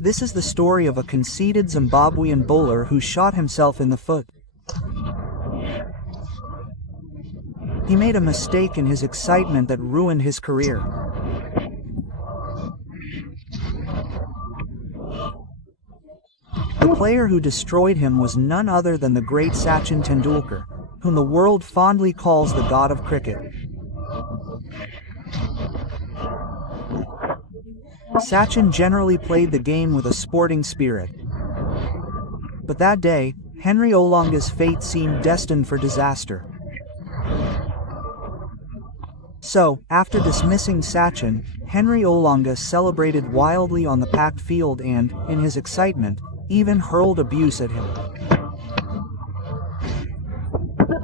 This is the story of a conceited Zimbabwean bowler who shot himself in the foot. He made a mistake in his excitement that ruined his career. The player who destroyed him was none other than the great Sachin Tendulkar, whom the world fondly calls the god of cricket. Sachin generally played the game with a sporting spirit. But that day, Henry Olonga's fate seemed destined for disaster. So, after dismissing Sachin, Henry Olonga celebrated wildly on the packed field and, in his excitement, even hurled abuse at him.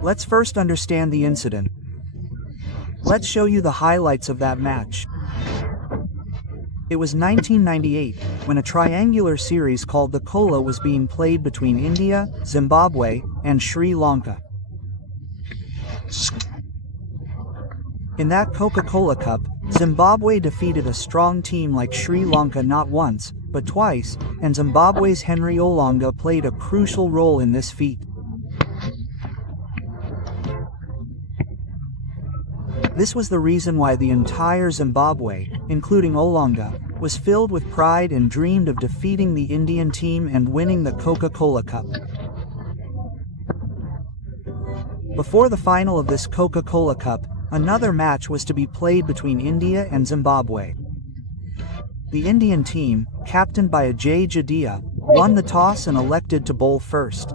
Let's first understand the incident. Let's show you the highlights of that match. It was 1998, when a triangular series called the Kola was being played between India, Zimbabwe, and Sri Lanka. In that Coca-Cola Cup, Zimbabwe defeated a strong team like Sri Lanka not once, but twice, and Zimbabwe's Henry Olonga played a crucial role in this feat. This was the reason why the entire Zimbabwe, including Olonga, was filled with pride and dreamed of defeating the Indian team and winning the Coca-Cola Cup. Before the final of this Coca-Cola Cup, another match was to be played between India and Zimbabwe. The Indian team, captained by Ajay Jadeja, won the toss and elected to bowl first.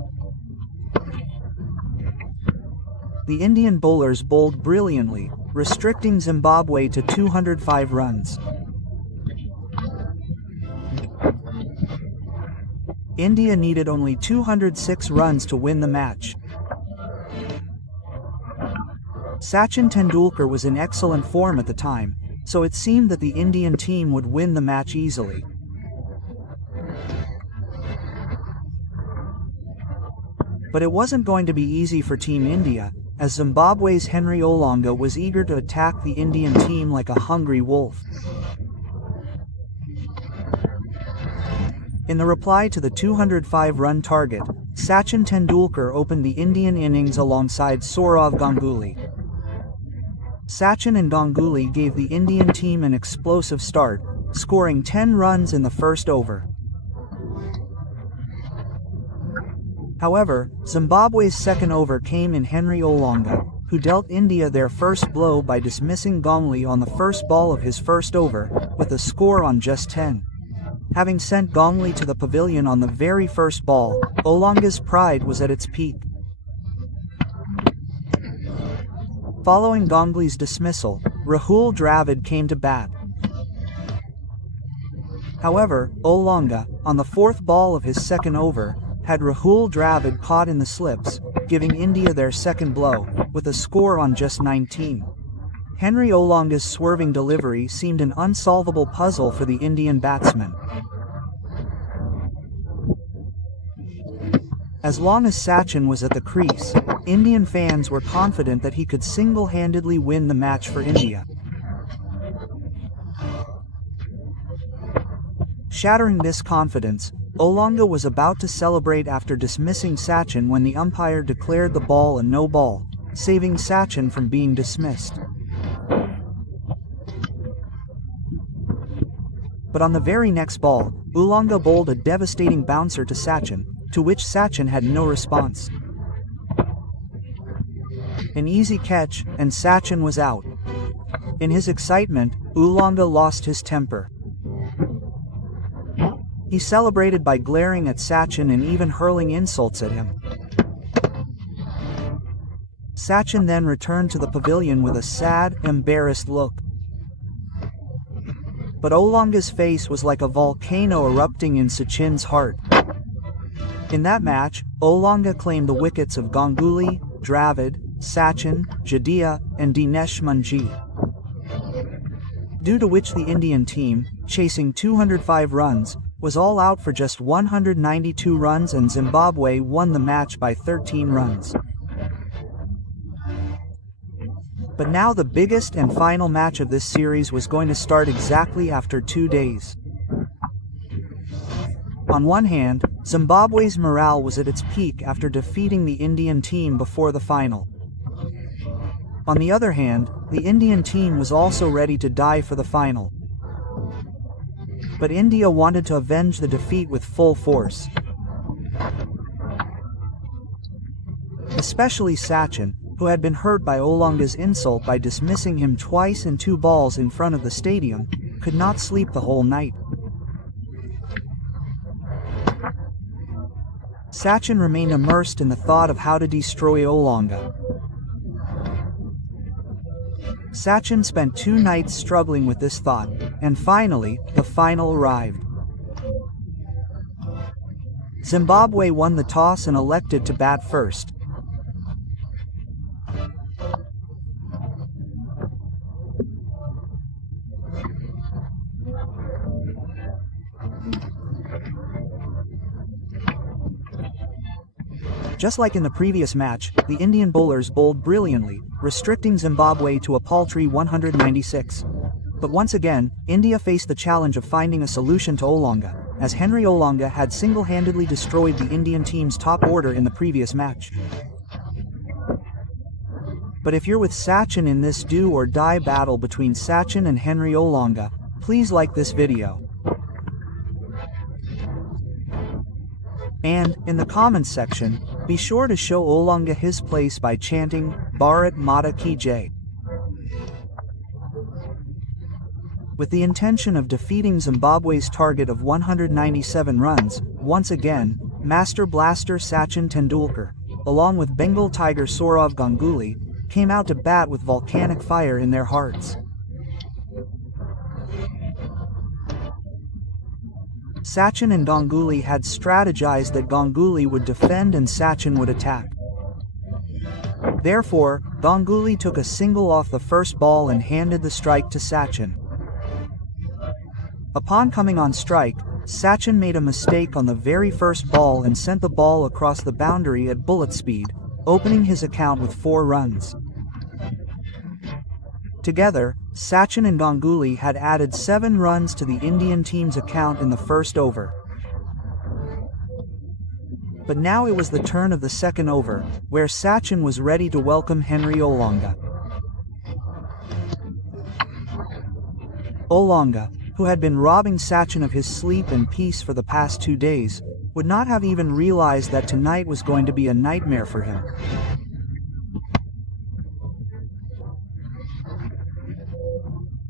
The Indian bowlers bowled brilliantly, restricting Zimbabwe to 205 runs. India needed only 206 runs to win the match. Sachin Tendulkar was in excellent form at the time, so it seemed that the Indian team would win the match easily. But it wasn't going to be easy for Team India, as Zimbabwe's Henry Olonga was eager to attack the Indian team like a hungry wolf. In the reply to the 205-run target, Sachin Tendulkar opened the Indian innings alongside Sourav Ganguly. Sachin and Ganguly gave the Indian team an explosive start, scoring 10 runs in the first over. However, Zimbabwe's second over came in Henry Olonga, who dealt India their first blow by dismissing Ganguly on the first ball of his first over, with a score on just 10. Having sent Ganguly to the pavilion on the very first ball, Olonga's pride was at its peak. Following Ganguly's dismissal, Rahul Dravid came to bat. However, Olonga, on the fourth ball of his second over, had Rahul Dravid caught in the slips, giving India their second blow, with a score on just 19. Henry Olonga's swerving delivery seemed an unsolvable puzzle for the Indian batsman. As long as Sachin was at the crease, Indian fans were confident that he could single-handedly win the match for India. Shattering this confidence, Olonga was about to celebrate after dismissing Sachin when the umpire declared the ball a no ball, saving Sachin from being dismissed. But on the very next ball, Olonga bowled a devastating bouncer to Sachin, to which Sachin had no response. An easy catch, and Sachin was out. In his excitement, Olonga lost his temper. He celebrated by glaring at Sachin and even hurling insults at him. Sachin then returned to the pavilion with a sad, embarrassed look. But Olonga's face was like a volcano erupting in Sachin's heart. In that match, Olonga claimed the wickets of Ganguly, Dravid, Sachin, Jadeja, and Dinesh Munjee. Due to which the Indian team, chasing 205 runs, was all out for just 192 runs and Zimbabwe won the match by 13 runs. But now the biggest and final match of this series was going to start exactly after 2 days. On one hand, Zimbabwe's morale was at its peak after defeating the Indian team before the final. On the other hand, the Indian team was also ready to die for the final. But India wanted to avenge the defeat with full force. Especially Sachin, who had been hurt by Olonga's insult by dismissing him twice in 2 balls in front of the stadium, could not sleep the whole night. Sachin remained immersed in the thought of how to destroy Olonga. Sachin spent 2 nights struggling with this thought, and finally, the final arrived. Zimbabwe won the toss and elected to bat first. Just like in the previous match, the Indian bowlers bowled brilliantly, restricting Zimbabwe to a paltry 196. But once again, India faced the challenge of finding a solution to Olonga, as Henry Olonga had single-handedly destroyed the Indian team's top order in the previous match. But if you're with Sachin in this do-or-die battle between Sachin and Henry Olonga, please like this video. And, in the comments section, be sure to show Olonga his place by chanting, Bharat Mata Ki Jai. With the intention of defeating Zimbabwe's target of 197 runs, once again, Master Blaster Sachin Tendulkar, along with Bengal Tiger Sourav Ganguly, came out to bat with volcanic fire in their hearts. Sachin and Ganguly had strategized that Ganguly would defend and Sachin would attack. Therefore, Ganguly took a single off the first ball and handed the strike to Sachin. Upon coming on strike, Sachin made a mistake on the very first ball and sent the ball across the boundary at bullet speed, opening his account with 4 runs. Together, Sachin and Ganguly had added 7 runs to the Indian team's account in the first over. But now it was the turn of the second over, where Sachin was ready to welcome Henry Olonga. Olonga, who had been robbing Sachin of his sleep and peace for the past 2 days, would not have even realized that tonight was going to be a nightmare for him.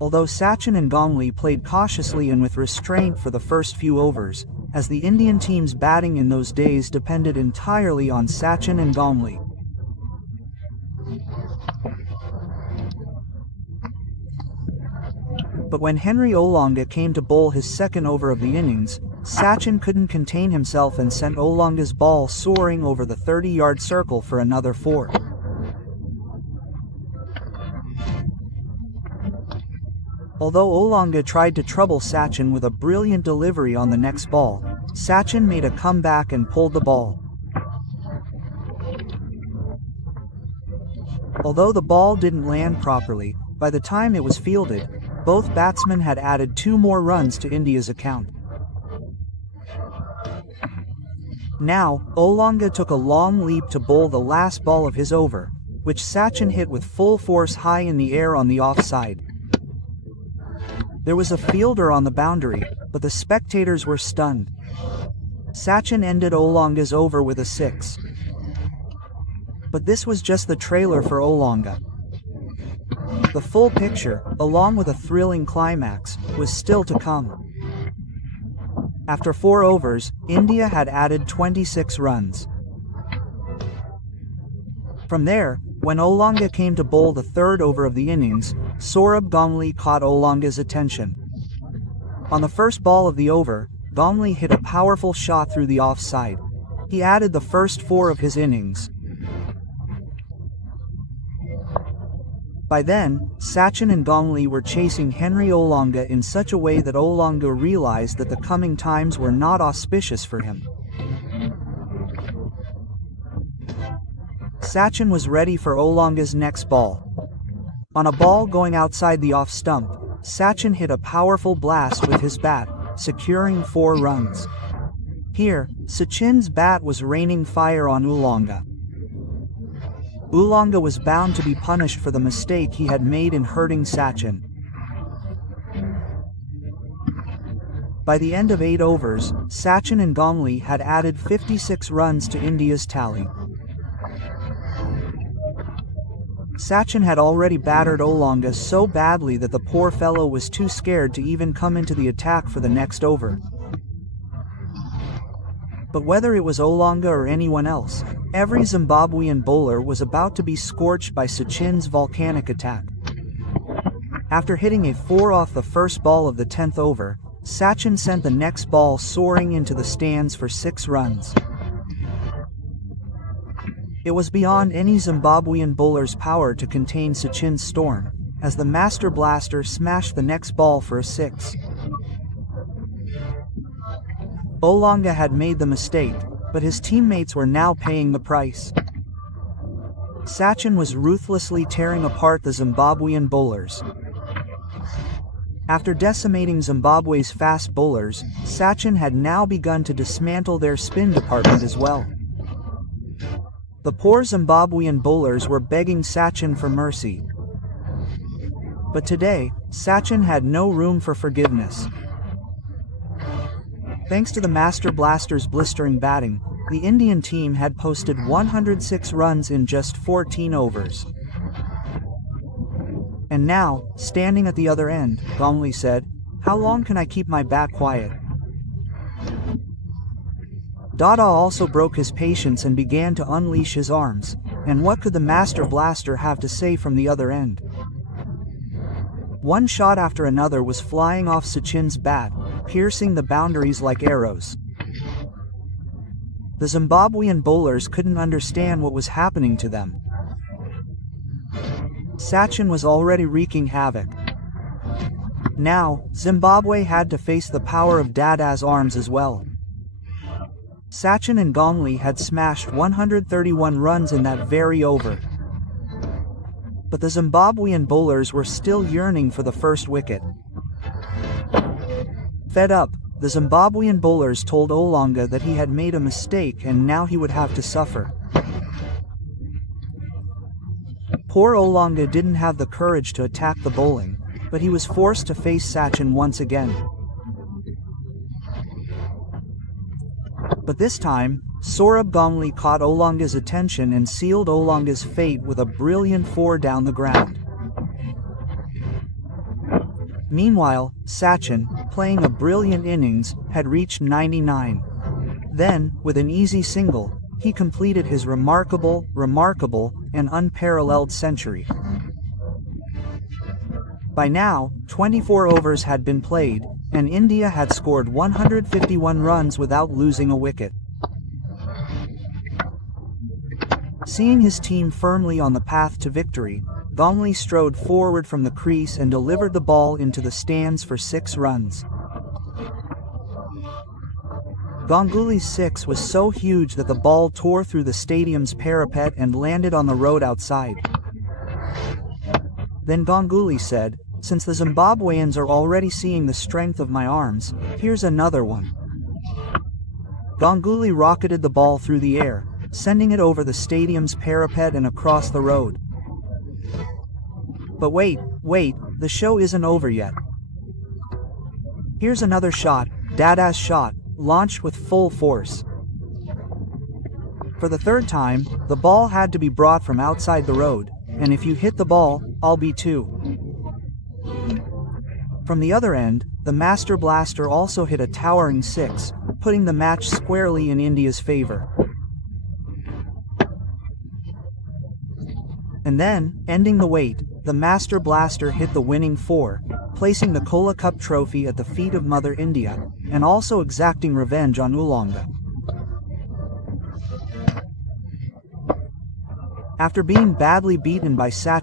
Although Sachin and Ganguly played cautiously and with restraint for the first few overs, as the Indian team's batting in those days depended entirely on Sachin and Ganguly. But when Henry Olonga came to bowl his second over of the innings, Sachin couldn't contain himself and sent Olonga's ball soaring over the 30-yard circle for another 4. Although Olonga tried to trouble Sachin with a brilliant delivery on the next ball, Sachin made a comeback and pulled the ball. Although the ball didn't land properly, by the time it was fielded, both batsmen had added 2 more runs to India's account. Now, Olonga took a long leap to bowl the last ball of his over, which Sachin hit with full force high in the air on the offside. There was a fielder on the boundary, but the spectators were stunned. Sachin ended Olonga's over with a 6. But this was just the trailer for Olonga. The full picture, along with a thrilling climax, was still to come. After 4 overs, India had added 26 runs. From there, when Olonga came to bowl the third over of the innings, Sourav Ganguly caught Olonga's attention. On the first ball of the over, Ganguly hit a powerful shot through the offside. He added the first 4 of his innings. By then, Sachin and Ganguly were chasing Henry Olonga in such a way that Olonga realized that the coming times were not auspicious for him. Sachin was ready for Olonga's next ball. On a ball going outside the off stump, Sachin hit a powerful blast with his bat, securing 4 runs. Here, Sachin's bat was raining fire on Oolonga. Oolonga was bound to be punished for the mistake he had made in hurting Sachin. By the end of 8 overs, Sachin and Ganguli had added 56 runs to India's tally. Sachin had already battered Oolonga so badly that the poor fellow was too scared to even come into the attack for the next over. But whether it was Oolonga or anyone else, every Zimbabwean bowler was about to be scorched by Sachin's volcanic attack. After hitting a 4 off the first ball of the 10th over, Sachin sent the next ball soaring into the stands for 6 runs. It was beyond any Zimbabwean bowler's power to contain Sachin's storm, as the Master Blaster smashed the next ball for a 6. Oolonga had made the mistake, but his teammates were now paying the price. Sachin was ruthlessly tearing apart the Zimbabwean bowlers. After decimating Zimbabwe's fast bowlers, Sachin had now begun to dismantle their spin department as well. The poor Zimbabwean bowlers were begging Sachin for mercy. But today, Sachin had no room for forgiveness. Thanks to the Master Blaster's blistering batting, the Indian team had posted 106 runs in just 14 overs. And now, standing at the other end, Ganguli said, "How long can I keep my bat quiet?" Dada also broke his patience and began to unleash his arms, and what could the Master Blaster have to say from the other end? One shot after another was flying off Sachin's bat, piercing the boundaries like arrows. The Zimbabwean bowlers couldn't understand what was happening to them. Sachin was already wreaking havoc. Now, Zimbabwe had to face the power of Dada's arms as well. Sachin and Ganguli had smashed 131 runs in that very over. But the Zimbabwean bowlers were still yearning for the first wicket. Fed up, the Zimbabwean bowlers told Oolonga that he had made a mistake and now he would have to suffer. Poor Oolonga didn't have the courage to attack the bowling, but he was forced to face Sachin once again. But this time, Saurabh Ganguli caught Oolonga's attention and sealed Oolonga's fate with a brilliant 4 down the ground. Meanwhile, Sachin, playing a brilliant innings, had reached 99. Then, with an easy single, he completed his remarkable, and unparalleled century. By now, 24 overs had been played, and India had scored 151 runs without losing a wicket. Seeing his team firmly on the path to victory, Ganguli strode forward from the crease and delivered the ball into the stands for 6 runs. Ganguly's 6 was so huge that the ball tore through the stadium's parapet and landed on the road outside. Then Ganguli said, "Since the Zimbabweans are already seeing the strength of my arms, here's another one." Ganguli rocketed the ball through the air, sending it over the stadium's parapet and across the road. But wait, the show isn't over yet. Here's another shot, Dada's shot, launched with full force. For the 3rd time, the ball had to be brought from outside the road, and if you hit the ball, I'll be too. From the other end, the Master Blaster also hit a towering 6, putting the match squarely in India's favor. And then, ending the wait, the Master Blaster hit the winning 4, placing the Kola Cup trophy at the feet of Mother India, and also exacting revenge on Oolonga. After being badly beaten by Sachin